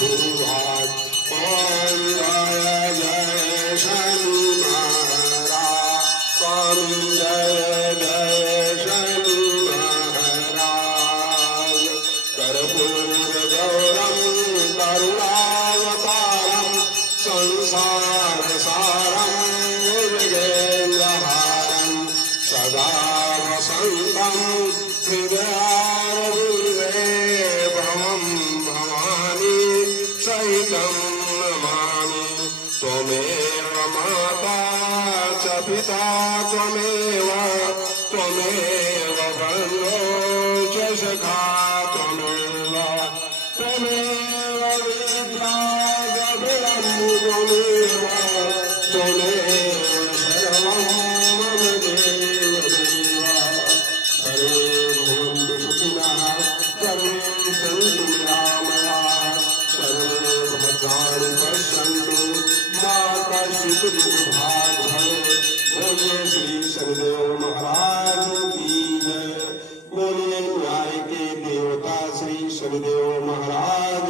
भूभाग ओम जय जय शनि महाराज स्वामी जय जय शनि महाराज कर्पूर गौरम करुणावतारम संसार सारम भुजगेन्द्रहारम सदा वसंतम हृदयारविन्दे भवं भवानी सहितं नमामि त्वमेव माता च पिता त्वमेव बन्धो च सखा त्वमेव विद्या गविरं त्वमेव सर्वं मम देव सर्वे भवन्तु सुखिनः सर्वे सन्तु निरामयाः सर्वे भद्राणि पश्यन्तु मा कश्चित् दुःखभाग् भवेत् बोलिए श्री शनिदेव महाराज की जय बोलिए न्याय के देवता श्री शनिदेव महाराज